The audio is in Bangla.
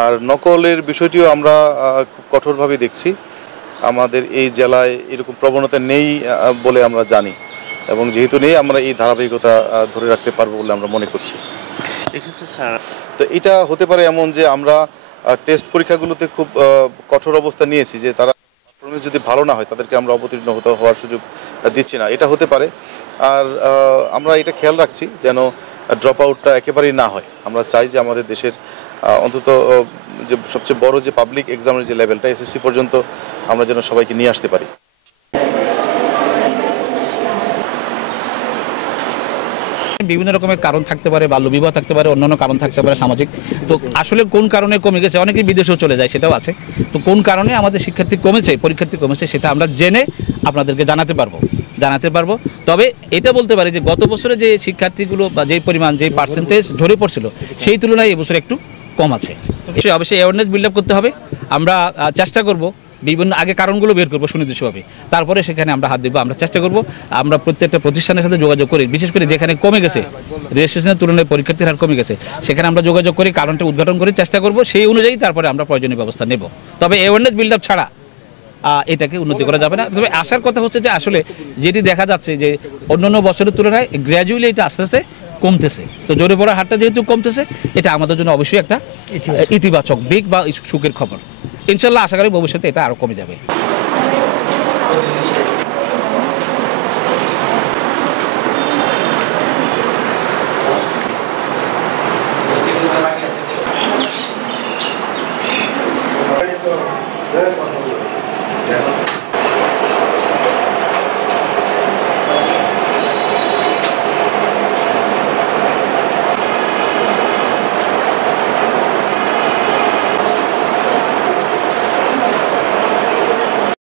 আর নকলের বিষয়টিও আমরা খুব কঠোরভাবে দেখছি। আমাদের এই জেলায় এরকম প্রবণতা নেই বলে আমরা জানি, এবং যেহেতু নেই আমরা এই ধারাবাহিকতা ধরে রাখতে পারবো বলে আমরা মনে করছি। এক্ষেত্রে স্যার তো এটা হতে পারে এমন যে আমরা টেস্ট পরীক্ষাগুলোতে খুব কঠোর অবস্থা নিয়েছি যে তারা যদি ভালো না হয় তাদেরকে আমরা অবতীর্ণ হওয়ার সুযোগ দিচ্ছি না, এটা হতে পারে। আর আমরা এটা খেয়াল রাখছি যেন ড্রপ আউটটা একেবারেই না হয়। আমরা চাই যে আমাদের দেশের অন্তত যে সবচেয়ে বড় যে পাবলিক এক্সামের যে লেভেলটা এসএসসি পর্যন্ত আমরা যেন সবাইকে নিয়ে আসতে পারি। বিভিন্ন রকমের কারণ থাকতে পারে, বাল্যবিবাহ থাকতে পারে, অন্যান্য কারণ থাকতে পারে সামাজিক। তো আসলে কোন কারণে কমে গেছে, অনেকেই বিদেশেও চলে যায়, সেটাও আছে। তো কোন কারণে আমাদের শিক্ষার্থী কমেছে, পরীক্ষার্থী কমেছে, সেটা আমরা জেনে আপনাদেরকে জানাতে পারবো। তবে এটা বলতে পারি যে গত বছরে যে শিক্ষার্থীগুলো বা যেই পরিমাণ, যেই পার্সেন্টেজ ঝরে পড়ছিল, সেই তুলনায় এবছর একটু কম আছে। অবশ্যই অ্যাওয়ারনেস বিল্ড আপ করতে হবে। আমরা চেষ্টা করব বিভিন্ন আগে কারণগুলো বের করবো সুনির্দিষ্টভাবে, তারপরে সেখানে আমরা হাত দেবো। আমরা চেষ্টা করব আমরা প্রত্যেকটা প্রতিষ্ঠানের সাথে যোগাযোগ করি, বিশেষ করে যেখানে কমে গেছে রেজিস্ট্রেশনের তুলনায় পরীক্ষার্থীর হার কমে গেছে, সেখানে আমরা যোগাযোগ করি, কারণটা উদ্ঘাটন করে চেষ্টা করব, সেই অনুযায়ী তারপরে আমরা প্রয়োজনীয় ব্যবস্থা নেব। তবে অ্যাওয়ারনেস বিল্ড আপ ছাড়া এটাকে উন্নতি করা যাবে না। তবে আসার কথা হচ্ছে যে আসলে যেটি দেখা যাচ্ছে যে অন্যান্য বছরের তুলনায় গ্র্যাজুয়ালি এটা আস্তে আস্তে কমতেছে। তো জোরে পড়ার হারটা যেহেতু কমতেছে, এটা আমাদের জন্য অবশ্যই একটা ইতিবাচক দিক বা সুখের খবর। ইনশাল্লাহ আশা করি ভবিষ্যতে এটা আরও কমে যাবে।